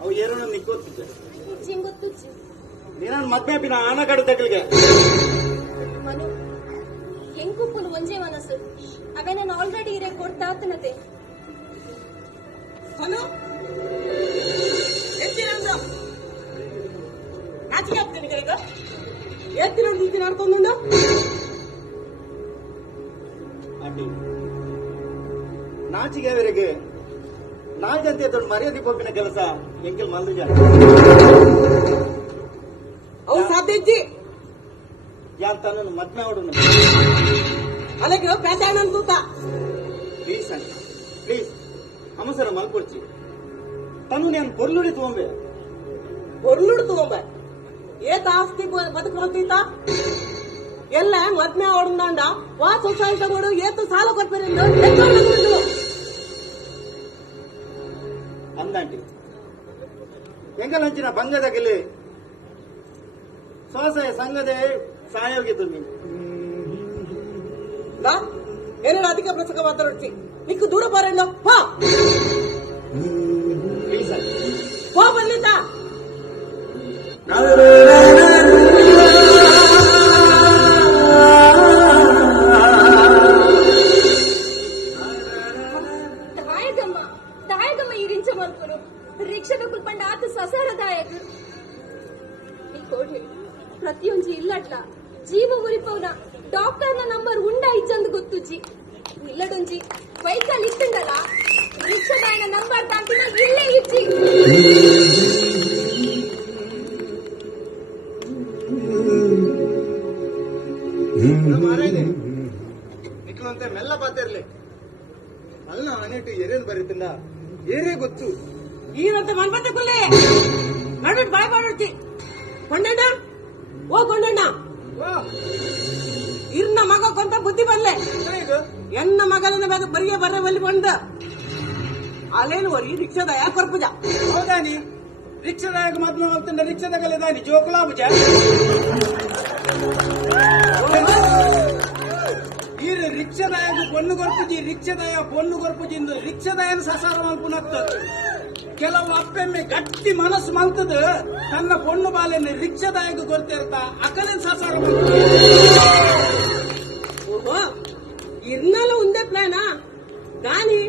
ಅವು ಏರೋಣ ನಿಕ್ಕೋತಿದ್ದೆ ನೀನು ಮದ್ವೆ ಆನಗಾಡು ತಗಲಿಗೆ ಮನು ಎಂಕುಪ್ಪುನು ಒಂಜೇ ಮನಸ್ಸು ಅವೆ ನಾನು ಆಲ್ರೆಡಿ ಇರೇ ಕೊಡ್ತಾ ಆತನತೆ ಮನು ಎತ್ತಿರಂದ ನಾಚಿಕೆ ಆಗ್ತೇನೆ ಈಗ ಎತ್ತಿರಂದು ಇತ್ತಿ ನಡ್ಕೊಂಡು ಆಂಟಿ ನಾಚಿಗೆವರೆಗೆ ನಾಲ್ಕಂತೆ ದೊಡ್ಡ ಮರ್ಯಾದೆ ಕೊಪ್ಪಿನ ಕೆಲಸ ಎಂಕಲ್ ಮಲ್ದ ಅವು ಸಾಧ್ಯ ಇದ್ದಿ ಯಾನ್ ತನ್ನ ಮದ್ಮೆ ಹೊಡನು ಅಲ್ಲಕ್ಕೆ ಪ್ಯಾಚಾಣ ಅನ್ಸೂತ ಪ್ಲೀಸ್ ಅಂತ ಪ್ಲೀಸ್ ಅಮಸರ ಮಲ್ಕೊಡ್ಚಿ ತನು ನಾನು ಪೊರ್ಲುಡಿ ತಗೊಂಬೆ పొర్లుడు తోంబ ఏత ఆస్తి బతుకులంత ಎಲ್ಲ ಮದ್ಮೆ ಹೊಡ್ದಂಡ ವಾ ಸೊಸೈಟಿ ಕೊಡು ಏತು ಸಾಲ ಕೊಡ್ತಾರಿಂದ ಅಂದಂಟಿ ಎಂಕಲ್ ಹಂಚಿನ ಬಂಗದಗಲಿ ಸ್ವಸಹಾಯ ಸಂಘದೇ ಸಹಯೋಗಿದ್ದು ನೀನು ಏನೇನು ಅಧಿಕ ಪ್ರಸಂಗ ಮಾತಾಡ್ತಿ ನಿಕ್ಕು ದೂರ ಬರಲ್ಲ ಹಾ ಹೋ ಬರ್ಲಿದ್ದ దాయగమ్మ ఇరించ మల్పును రిక్షద కుల్పండ ఆత ససార దాయగ ఈ కోడి ಪ್ರತಿಯೊಂದು ಇಲ್ಲಟ್ಲ ಜೀವ ಉರಿಪವನ ಡಾಕ್ಟರ್ನ ನಂಬರ್ ಉಂಡ ಇಜ್ಜಂದು ಗೊತ್ತುಜ್ಜಿ ಇಲ್ಲಡೊಂಜಿ ಬೈಕಲ್ ಇತ್ತಂಡಲ್ಲ ರಿಕ್ಷದಾಯನ ನಂಬರ್ ತಾಂತಿನ ಇಲ್ಲೇ ಇಜ್ಜಿ ನಿಕ್ಕಂತೆ ಮೆಲ್ಲ ಪಾತಿರ್ಲಿ ಅಲ್ಲ ಅನೇಟು ಎರೇನು ಬರೀತಿಂದ ಏರೇ ಗೊತ್ತು ಈರಂತ ಮನ್ಬತ್ತೆ ಕುಲ್ಲೆ ನಡುಟ್ ಬಾಯ್ ಬಾಡುತ್ತಿ ಕೊಂಡಣ್ಣ ಓ ಕೊಂಡಣ್ಣ ಇರ್ನ ಮಗ ಕೊಂತ ಬುದ್ಧಿ ಬರ್ಲೆ ಎನ್ನ ಮಗನ ಬೇಗ ಬರಿಯ ಬರ್ರೆ ಬಲ್ಲಿ ಬಂದ ಅಲ್ಲೇನು ವರಿ ರಿಕ್ಷಾದ ಯಾಕೆ ಕೊರ್ಪುಜ ಹೌದಾನಿ ರಿಕ್ಷಾದಾಯಕ ಮದ್ಮೆ ಹೋಗ್ತಂಡ ರಿಕ್ಷಾದಾಗಲ್ಲ ದಾನಿ ಜೋಕುಲಾಬುಜ ಈರು ರಿಕ್ಷಾದಾಯಕ ಪೊಣ್ಣು ಕೊರ್ಪುಜಿ ರಿಕ್ಷಾದಾಯ ಪೊಣ್ಣು ಕೊರ್ಪುಜಿಂದು ರಿಕ್ಷಾದಾಯನ ಸಸಾರ ಮಲ್ಪುನತ್ತ ಕೆಲವು ಅಪ್ಪೆಮ್ಮೆ ಗಟ್ಟಿ ಮನಸ್ಸು ಮಲ್ತದ ತನ್ನ ಪೊಣ್ಣು ಬಾಲೆಯನ್ನು ರಿಕ್ಷಾದಾಯಕ ಗೊತ್ತಿರ್ತ ಅಕ್ಕನ ಸಸಾರ ಓಹೋ ಇರ್ನಲ್ಲ ಒಂದೇ ಪ್ಲಾನಾ ಗಾನಿ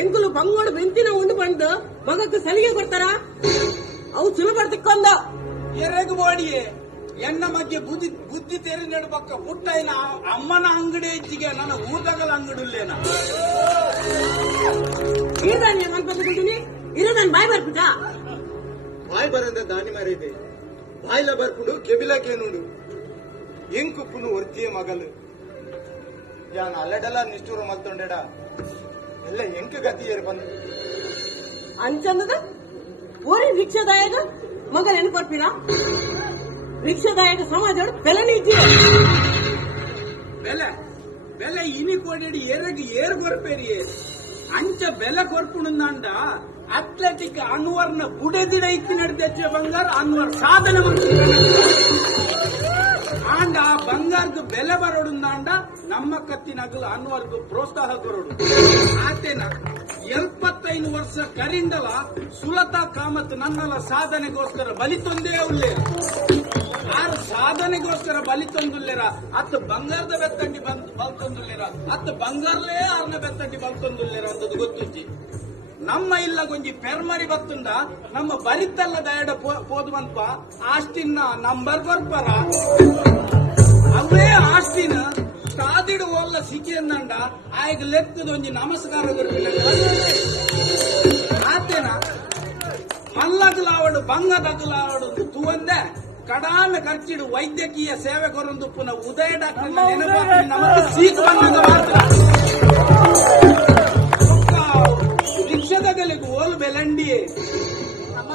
ಎಂಕುಲು ಬಂಗೋಡು ಬೆಂತಿನ ಉಂಡು ಬಂದು ಮಗಕ್ಕೆ ಸಲಿಗೆ ಕೊಡ್ತಾರ ಅವು ಸುಲಭ ತಿಕ್ಕೊಂಡ ಎರೆಗು ಬೋಡಿಯೇ ಎನ್ನ ಮಧ್ಯೆ ಬುದ್ಧಿ ಬುದ್ಧಿ ತೆರಿ ನಡ್ಬಕ್ಕ ಪುಟ್ಟಯ್ಯನ ಅಮ್ಮನ ಅಂಗಡಿ ಹೆಚ್ಚಿಗೆ ನನ್ನ ಊಟಗಳ ಅಂಗಡಿಲ್ಲೇನ ಈಗ ನೀನು ಅನ್ಕೊಂಡಿದ್ದೀನಿ ಇದು ನಾನು ಬಾಯ್ ಬರ್ಬಿಟ್ಟ ಬಾಯ್ ಬರಂದ ದಾನಿ ಮಾರೈತೆ ಬಾಯ್ಲ ಬರ್ಕೊಂಡು ಕೆಬಿಲಕೇನುಂಡು ಎಂಕುಪ್ಪುನು ಒರ್ತಿಯ ಮಗಲು ಯಾನ್ ಅಲ್ಲಡೆಲ್ಲ ನಿಷ್ಠೂರ ಮಲ್ತೊಂಡೆಡ ಎಲ್ಲ ಎಂಕ ಗತಿ ಏರ್ ಬಂದು ಅಂಚಂದದ ಓರಿ ರಿಕ್ಷಾದಾಯಕ ಮಗ ನೆನ್ ಕೊಡ್ತೀರಾ ರಿಕ್ಷಾದಾಯಕ ಸಮಾಜ ಬೆಲೆ ನೀತಿ ಬೆಲೆ ಬೆಲೆ ಇನಿ ಕೋಡಿ ಏರಗೆ ಏರ್ ಕೊರ್ಪೇರಿ ಅಂಚ ಬೆಲೆ ಕೊರ್ಪುಣಂದ ಅಥ್ಲೆಟಿಕ್ ಅನ್ವರ್ನ ಬುಡೆದಿಡ ಇತ್ತಿ ನಡೆದ ಬಂಗಾರ ಅನ್ವರ್ ಸಾಧನೆ ಆಂಡ ಆ ಬಂಗಾರದ ಬೆಲೆ ಬರೋಡುಂದಾಂಡ ನಮ್ಮ ಕತ್ತಿನಗಲು ಅನ್ವರ್ಗೂ ಪ್ರೋತ್ಸಾಹ ಕೊರೋಡು ಆತೇನ 75 ವರ್ಷ ಕರಿಂಡಲ ಸುಲತಾ ಕಾಮತ್ ನನ್ನಲ್ಲ ಸಾಧನೆಗೋಸ್ಕರ ಬಲಿತೊಂದೇ ಉಳ್ಳೇ ಆರು ಸಾಧನೆಗೋಸ್ಕರ ಬಲಿತೊಂದುಲ್ಲೇರ ಅತ್ತು ಬಂಗಾರದ ಬೆತ್ತಂಡಿ ಬಲ್ತೊಂದುಲ್ಲೇರ ಅತ್ತು ಬಂಗಾರಲೇ ಆರ್ನ ಬೆತ್ತಂಡಿ ಬಲ್ತೊಂದುಲ್ಲೇರ ಅಂತದ್ದು ಗೊತ್ತಿಜ್ಜಿ ನಮ್ಮ ಇಲ್ಲ ಗೊಂಜಿ ಪೆರ್ಮರಿ ಬತ್ತುಂಡ ನಮ್ಮ ಬಲಿತಲ್ಲ ದಯಡ ಪೋದುವಂತ ಆಸ್ತಿನ ನಂಬರ್ ಕೊರ್ಪರ ಅವೇ ಆಸ್ತಿನ ಕಾದಿಡು ಒಲ್ಲ ಸಿಕ್ಕಿ ಅಂದಂಡ ಆಯ್ಗ ಲೆಕ್ಕದ ಒಂಜಿ ನಮಸ್ಕಾರ ಕೊರ್ಪಿಲ್ಲ ಆತೇನ ಮಲ್ಲಗಲಾವಡು ಬಂಗದಗಲಾವಡು ತೂವಂದೆ ಕಡಾನ ಖರ್ಚಿಡು ವೈದ್ಯಕೀಯ ಸೇವೆ ಕೊರೊಂದು ಪುನಃ ಉದಯ ಡಾಕ್ಟರ್ ನಮಗೆ ಸೀಕ್ ಬಂದಾಗ ಮಾತ್ರ ರಿಕ್ಷಾದಗಳಿಗೆ ಓಲು ಬೆಲಂಡಿ ಅಮ್ಮ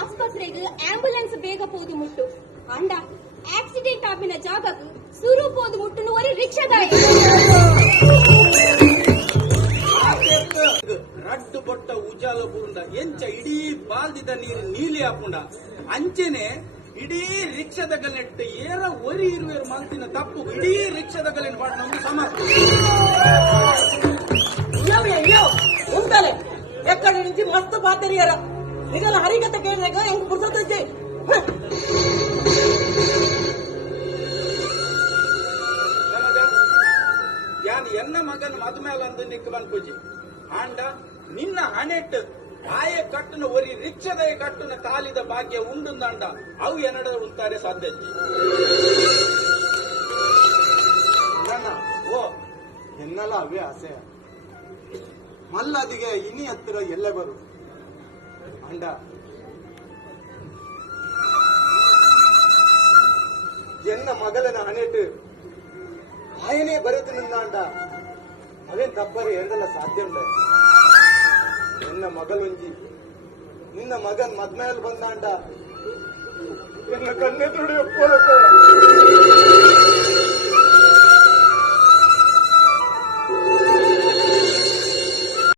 ಆಸ್ಪತ್ರೆಗೆ ಆಂಬುಲೆನ್ಸ್ ಬೇಗ ಪೋದು ಮುಟ್ಟು ಅಂಡ ಆಕ್ಸಿಡೆಂಟ್ ಆಪಿನ ಜಾಗಕ್ಕೆ ಸುರು ಪೋದು ಮುಟ್ಟುನು ಒರಿ ರಿಕ್ಷಾದಾಯ ರಡ್ಡು ಬೊಟ್ಟ ಉಜಾಲ ಬುರುಂಡ ಎಂಚ ಇಡೀ ಬಾಲ್ದಿದ ನೀರು ನೀಲಿ ಹಾಪುಂಡ ಅಂಚೆನೆ ಇಡೀ ರಿಕ್ಷಾದಗಲೆಟ್ಟು ಏರ ಒರಿ ಇರುವೆರು ಮಲ್ತಿನ ತಪ್ಪು ಇಡೀ ರಿಕ್ಷಾದಗಲಿನ ಪಾಡು ನಮ್ಗೆ ಸಮರ್ಥ ಮಸ್ತ್ ಪಾತರಿಯರ ನಿಗಲ ಹರಿಕತೆ ಕೇಳಿದಾಗ ಹೆಂಗ್ ಪುರ್ಸೊತ್ತಜ್ಜಿ ಯಾನ್ ಎನ್ನ ಮಗನ ಮದ್ಮೇಲಂದು ನಿಕ್ ಬಂದ್ಪುಜಿ ಆಂಡ ನಿನ್ನ ಹಣೆಟ್ ಆಯ ಕಟ್ಟನ ಒರಿ ರಿಕ್ಷದ ಕಟ್ಟನ ಕಾಲಿದ ಭಾಗ್ಯ ಉಂಡುಂದಂಡ ಅವು ಎನ್ನಡ ಉಂತಾರೆ ಸಾಧ್ಯಜ್ಜಿ ಓ ಎನ್ನಲ ಅವೇ ಆಸೆ ಮಲ್ಲದಿಗೆ ಇನಿ ಹತ್ತಿರ ಎಲ್ಲ ಬರು ಅಂಡ ಎನ್ನ ಮಗಲನ ಹಣೆಟ್ ಆಯನೇ ಬರೆದು ನಿಂದಾಂಡ ಅವೇನ್ ತಪ್ಪರಿ ಎರಡಲ್ಲ ಸಾಧ್ಯ ಉಂಡ ಎನ್ನ ಮಗಲೊಂಜಿ ನಿನ್ನ ಮಗನ್ ಮದ್ಮೇಲೆ ಬಂದಾಂಡ ಎನ್ನ ಕಣ್ಣೆದುರು